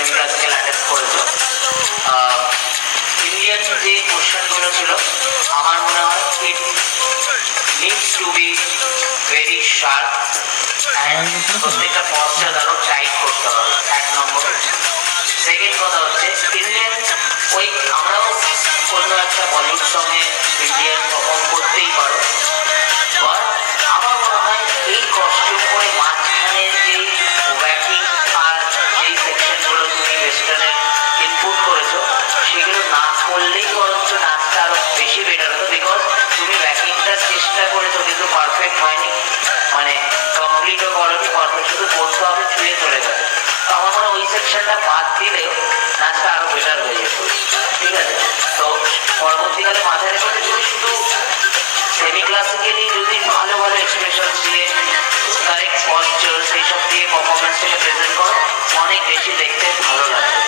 Semi classical attend করেছো। Indian যে কোশ্চেনগুলো ছিল আমার মনে হয় it needs to be very sharp and প্রত্যেকটা পশ্চাৎ আরও টাইট করতে হবে, 1 নম্বর। সেকেন্ড কথা হচ্ছে ইন্ডিয়ান ওই আমরাও অন্য একটা বলিউড সঙ্গে ইন্ডিয়ান পারফর্ম করতেই পারো, বাট আমার মনে হয় এই কস্টিউম করে মাঝখানে যেই ওয়াকিং আর যেই সেকশনগুলো তুমি ওয়েস্টার্নের ইনপুট করেছো সেগুলো না করলেই বরঞ্চ নাচটা আরও বেশি বেটার হতো। বিকজ তুমি ওয়াকিংটার চেষ্টা করেছো কিন্তু পারফেক্ট হয়নি, মানে কমপ্লিটও করোনি, পারফেক্ট শুধু করতে হবে, ছুঁয়ে চলে গেছে। তো আমার মনে হয় ওই সেকশনটা বাদ দিলে নাচটা আরও বেটার হয়ে যেত। ঠিক আছে, তো পরবর্তীকালে মাথায় রেখে তুমি শুধু সেমি ক্লাসিক্যালি যদি ভালো ভালো এক্সপ্রেশন দিয়ে কারেক্ট পশ্চার সেইসব দিয়ে পারফরমেন্সটাকে প্রেজেন্ট করো, অনেক বেশি দেখতে ভালো লাগবে।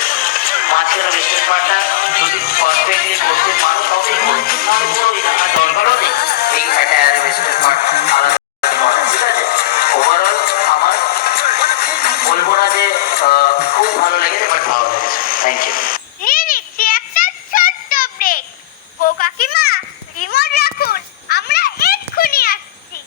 মাঝখানে ওয়েস্টার্ন পার্টটা যদি পারফেক্টলি করতে পারো তবেই করতে, তাহলে পুরোই না, আর দরকারও নেই এই অ্যাটায়ারে ওয়েস্টার্ন পার্ট আলাদা করা। ঠিক আছে, ওভারঅল আমার বলবো না যে খুব ভালো লেগেছে, বাট ভালো লেগেছে। Thank you. নিয়ে নিচ্ছি একটা ছোট্ট ব্রেক। ও কাকিমা, রিমোট রাখুন, আমরা এক্ষুনি আসছি।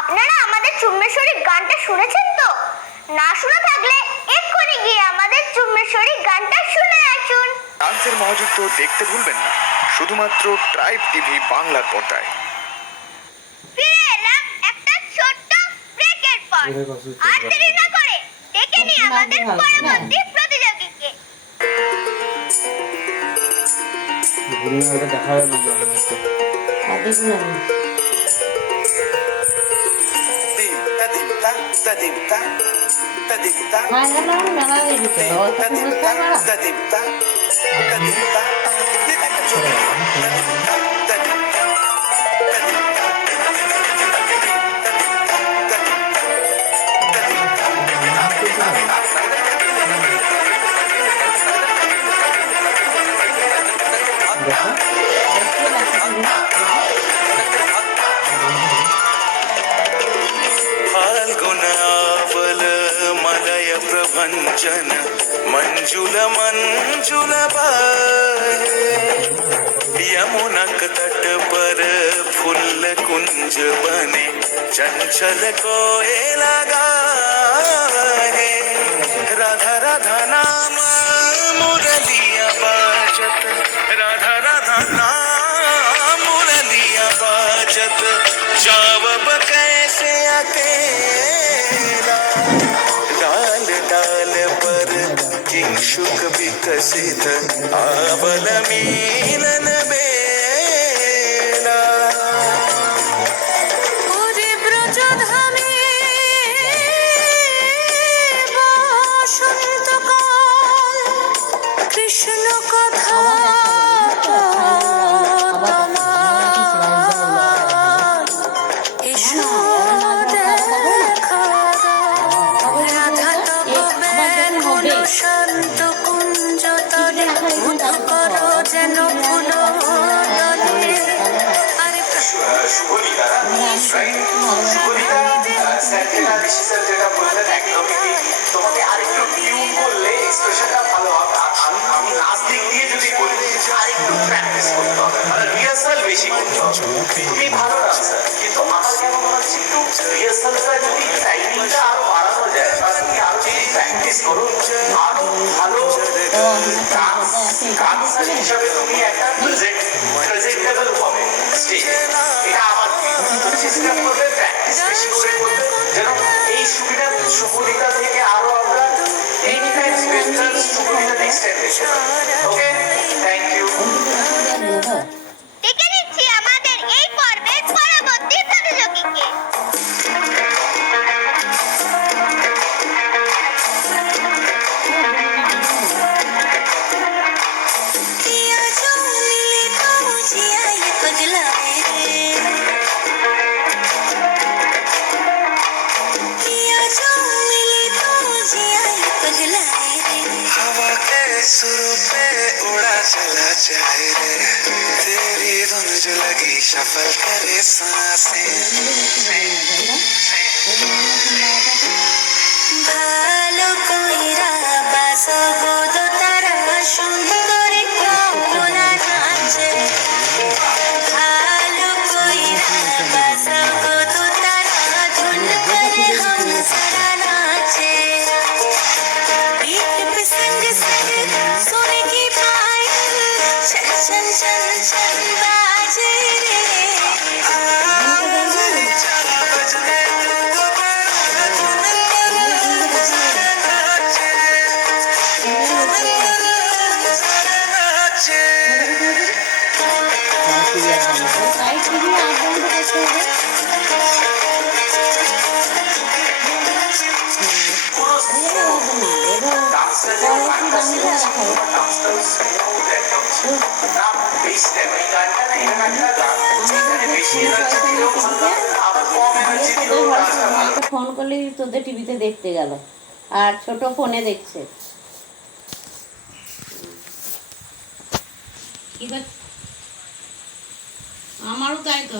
আপনারা আমাদের চুম্বেশ্বরী গানটা শুনেছেন তো? না শুনে থাকলে এক্ষুনি গিয়ে আমাদের চুম্বেশ্বরী গানটা শুনে আসুন। ডান্সের মহাযুদ্ধ দেখতে ভুলবেন না শুধুমাত্র ট্রাইব টিভি বাংলার পর্দায়। ফিরে এলাম একটা ছোট্ট ব্রেকের পর। আর দেরি না করে ডেকে নিই আমাদের পরবর্তী প্রতিযোগীকে। দেখা হয় फाल्गुनावल मलय प्रभंजन मंजुल मंजुल यमुनक तट पर फुल्ल कुंज बने चंचल कोयला गाहे राधा राधा नाम मुरलिया बाजत राधा राधा नाम मुरलिया बाजत जावब कैसे अकेला डाल डाल पर किंशुक विकसित आवल मीलन बेला ওরে ব্রজধামে বসন্তকাল কৃষ্ণ কথা তোমার এসো দেখা দাও রাধা তপবেন কোন শান্ত কুঞ্জ তরে মুগ্ধ করো যেন ফুল দলে আরে শুভলিতা স্যার যেটা ঋষি স্যার যেটা বললেন একদমই ঠিক। তোমাকে আরেকটু টিউন করলে এক্সপ্রেশনটা ভালো হবে। আমি নাচ দিক দিয়ে যদি বলি আরেকটু প্র্যাকটিস করতে হবে, মানে রিহার্সাল বেশি করতে হবে। তুমি ভালো ডান্সার, কিন্তু আমার কেন মনে হচ্ছে একটু রিহার্সালটা যদি টাইমিংটা আরো বাড়ানো যায়, বা তুমি আরো যদি প্র্যাকটিস করো আরো ভালো ডান্সার হিসাবে তুমি একটা প্রেজেন্টেবল হবে স্টেজে। এটা আমার চেষ্টা করবে প্র্যাকটিস বেশি করে করতে, যেন এই সুবিধা সুবিধা থেকে আরো আমরা এনি টাইমস বেটার সুবিধা নেক্সট টাইম দেখতে পারি। ওকে, থ্যাংক ইউ। ডেকে নিচ্ছি আমাদের এই পর্বের পরবর্তী প্রতিযোগীকে। पिया जो मिले तो मुझे आई पगलाए पिया जो पगलाए रे हवा के सुर पे उड़ा चला जाए रे तेरी धुन जो लगी शफल करे सांसें ভালো কইরা বাসগো দো তারা সুন্দর কমলা নাচে ভালো কইরা বাসগো দো তারা ধুন করে हम सारा नाचे बीट पे संग संग सोने की पायल चल चल चल चल बाजे रे ডান্সটা যে গানটা ছিল ডান্সটা স্মুথ একদম না বেশি এই গানটা না এরকম একটা গান বেশি এনার্জি দিলেও ভালো লাগে, আবার কম এনার্জি দিলেও গানটা ভালো লাগে। ফোন করলে তোদের টিভিতে দেখতে গেল আর ছোট ফোনে দেখছে কি হচ্ছে? আমারও তাই তো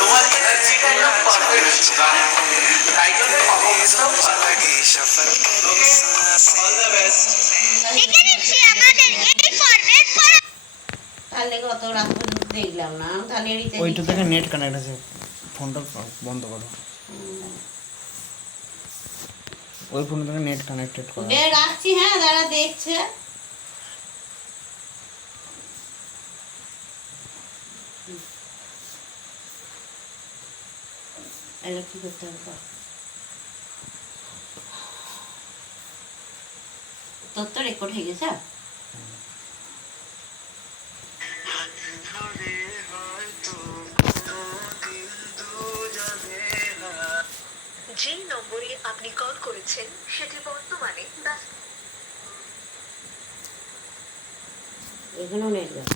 তোমার এনার্জিটা একদম পারফেক্ট গানের মধ্যে, তাই জন্য পারফরমেন্সটাও ভালো লাগে। All the best. দেখে নিচ্ছি আমাদের এই পর্বের পর তাহলে কত রাত পর্যন্ত দেখলাম না তাহলে ওইটা থেকে নেট কানেক্ট আছে ফোনটা বন্ধ করো ওই ফোন থেকে নেট কানেক্টেড করো রাখছি হ্যাঁ যারা দেখছে এলো কি করতে হবে তোর তো রেকর্ড হয়ে গেছে যে নম্বরে আপনি কল করেছেন সেটি বর্তমানে ব্যস্ত। এখানেও নেট গেছে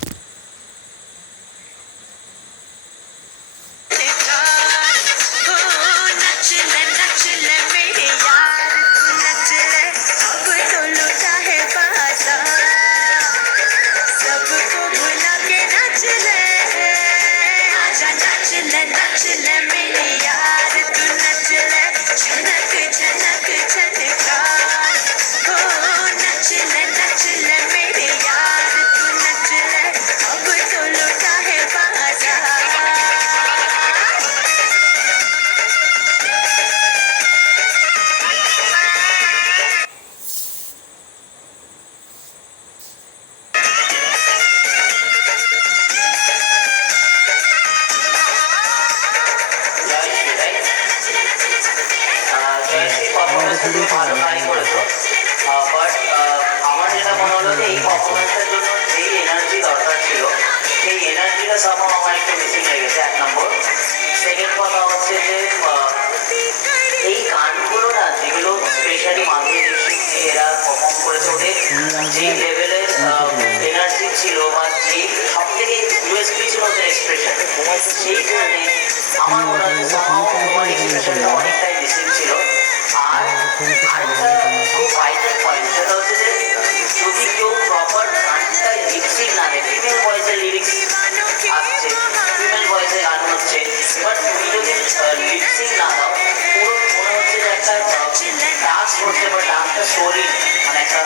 ভালো ট্রাই করেছো, বাট আমার যেটা মনে হলো যে এই পারফরমেন্সের জন্য যেই এনার্জি দরকার ছিল সেই এনার্জিটা সামহাও আমার একটু মিসিং লেগেছে, এক নম্বর। সেকেন্ড কথা হচ্ছে যে এই গানগুলো না যেগুলো স্পেশালি মাধুরী দীক্ষিত এরা পারফর্ম করেছে ওদের যে লেভেলের এনার্জি ছিল বা যে সব থেকে ইউএসপি ছিল ওদের এক্সপ্রেশন, সেই কারণে আমার মনে হয় সামহাও তোমার এক্সপ্রেশনটা অনেকটাই মিসিং ছিল। আর আরেকটা খুব ভাইটাল পয়েন্ট সেটা হচ্ছে যে যদি কেউ প্রপার গানটায় লিপসিং না দেয়, ফিমেল ভয়েসের লিরিক্স আসছে, ফিমেল ভয়েসে গান হচ্ছে, এবার তুমি যদি লিপসিং না দাও পুরো মনে হচ্ছে যে একটা ডান্স করছে বা ডান্সটা স্টোরি মানে একটা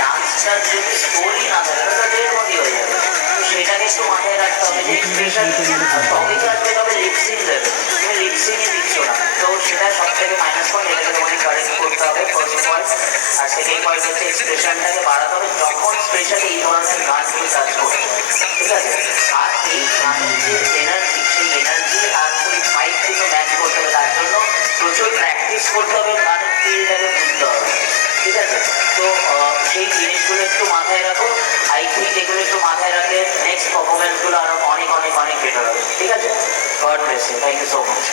ডান্সটা যদি স্টোরি না থাকে তাহলে দেড় মতি হয়ে যাবে। তো সেটাকে একটু মাথায় রাখতে হবে যে এক্সপ্রেশন তবেই তো আসবে, তবে লিপসিং দেবে, তুমি লিপসিংই দিচ্ছ না, তো সেটা সব থেকে মাইনাস পয়েন্ট, এটাকে তোমাকে কারেক্ট করতে হবে ফার্স্ট পয়েন্ট। আর সেকেন্ড পয়েন্ট হচ্ছে এক্সপ্রেশনটাকে বাড়াতে হবে যখন স্পেশালি এই ধরনের গান তুমি কাজ করবে, ঠিক আছে? আর এই গানের যে এনার্জি সেই এনার্জি আর ওই ফাইট থেকে ম্যাচ করতে হবে, তার জন্য প্রচুর প্র্যাকটিস করতে হবে, গানের ফিলটাকে বুঝতে হবে, ঠিক আছে? তো সেই জিনিসগুলো একটু মাথায় রাখো, আই থিঙ্ক এগুলো একটু মাথায় রাখলে নেক্সট পারফরমেন্সগুলো আরো অনেক অনেক অনেক বেটার হবে, ঠিক আছে? God bless you, thank you so much.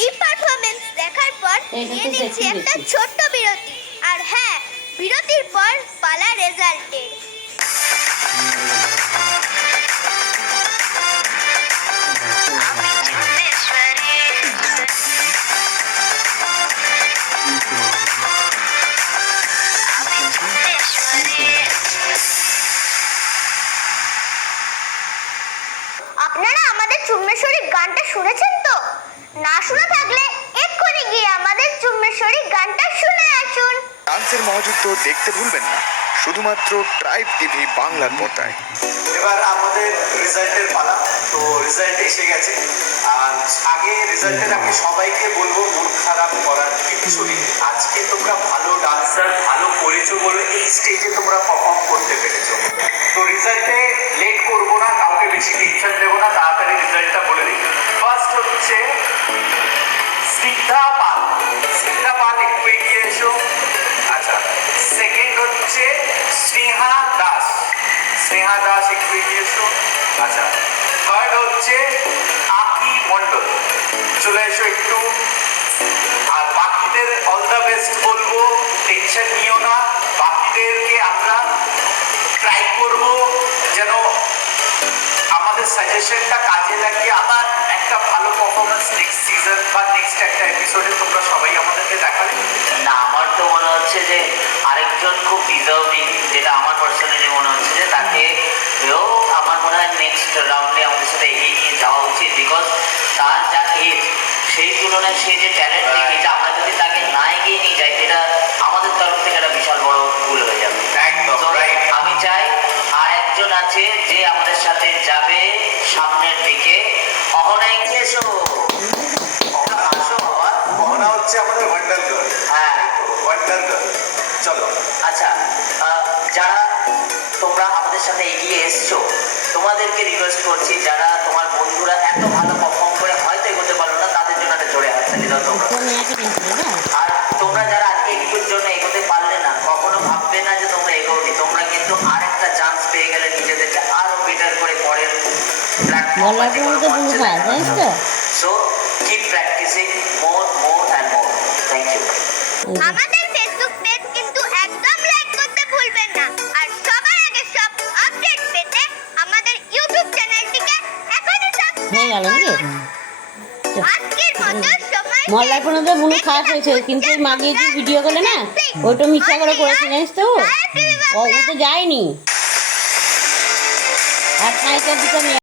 এই পারফরমেন্স দেখার পর নিয়ে নিচ্ছি একটা ছোট্ট বিরতি। আর হ্যাঁ, বিরতির পর পালা রেজাল্টের। শুনেছেন তো? না শুনে থাকলে এক্ষুনি গিয়ে আমাদের চুম্বেশ্বরী গানটা শুনে আসুন। ডান্সের মহাযুদ্ধ দেখতে ভুলবেন না শুধুমাত্র ট্রাইব টিভি বাংলার পর্দায়। এবার আমাদের রেজাল্টের পালা। তো রেজাল্ট এসে গেছে। আর আগে রেজাল্টের আগে সবাইকে বলবো মন খারাপ করার কিছু নেই। আজকে তোমরা ভালো ডান্সার, ভালো করেছো বলে এই স্টেজে তোমরা পারফর্ম করতে পেরেছো। তো রেজাল্টে লেট করবো না, কাউকে বেশি টেনশন দেবো না, তাড়াতাড়ি রেজাল্টটা বলে দিই। ফার্স্ট হচ্ছে স্নিগ্ধা পাল। স্নিগ্ধা পাল একটু এগিয়ে এসো। আচ্ছা, সেকেন্ড হচ্ছে স্নেহা দাস। স্নেহা দাস একটু এগিয়ে এসো। আচ্ছা, থার্ড হচ্ছে আকি মণ্ডল, চলে এসো একটু। আর বাকিদের অল দ্য বেস্ট বলবো, টেনশন নিও না। বাকিদেরকে আমরা ট্রাই করব যেন আমাদের সাজেশনটা কাজে লাগিয়ে আবার একটা ভালো পারফরমেন্স নেক্সট সিজন বা নেক্সট একটা এপিসোডে তোমরা সবাই আমাদেরকে দেখাবে। না, আমার তো মনে হচ্ছে যে আরেকজন খুব ডিজার্ভিং, যেটা আমার পার্সোনালি মনে হচ্ছে যে তাকে আমার মনে হয় নেক্সট রাউন্ডে আমাদের সাথে এগিয়ে নিয়ে যাওয়া উচিত। বিকজ তার যা এজ, সেই তুলনায় সে যে ট্যালেন্ট দেখিয়েছে, আমরা যদি তাকে না এগিয়ে নিয়ে যাই, এটা আমাদের তরফ থেকে একটা বিশাল বড় ভুল হয়ে যাবে। একদম তো রাইট। আমি চাই আর একজন আছে যে আমাদের সাথে যাবে সামনের দিকে। অহনা এগিয়ে এসো। অহনা আসো বাবা। মোহনা হচ্ছে আমাদের ওয়ান্ডার গার্ল। হ্যাঁ, ওয়ান্ডার গার্ল, চলো। আচ্ছা, যারা তোমরা আমাদের সাথে এগিয়ে এসছো, তোমাদেরকে রিকোয়েস্ট করছি, যারা তোমার বন্ধুরা এত ভালো পারফর্ম করে হয়তো এগোতে পারলো না, তাদের জন্য একটা জোরে হাততালি দাও তোমরা। আর তোমরা যারা আজকে একটুর জন্য এগোতে পারলে না, কখনো ভাববে না যে তোমরা এগোনি। তোমরা কিন্তু আর একটা চান্স পেয়ে গেলে নিজেদেরকে আরো বেটার করে পরের so keep practicing more and more. Thank you. আমাদের ফেসবুক পেজ কিন্তু একদম লাইক করতে ভুলবেন না। আর সবার আগে সব আপডেট পেতে আমাদের ইউটিউব চ্যানেলটিকে এখনই হয়ে গেল সাবস্ক্রাইব নাকি? করুন। আজকের মতো সময় মল্লার ফোনে বুনু খারাপ হয়েছে, কিন্তু ওই মাগিয়ে যে ভিডিও করলে না, ওইটা মিথ্যা করে করেছে জানিস তো। ও তো যায়নি। আর সাইকেল দিকে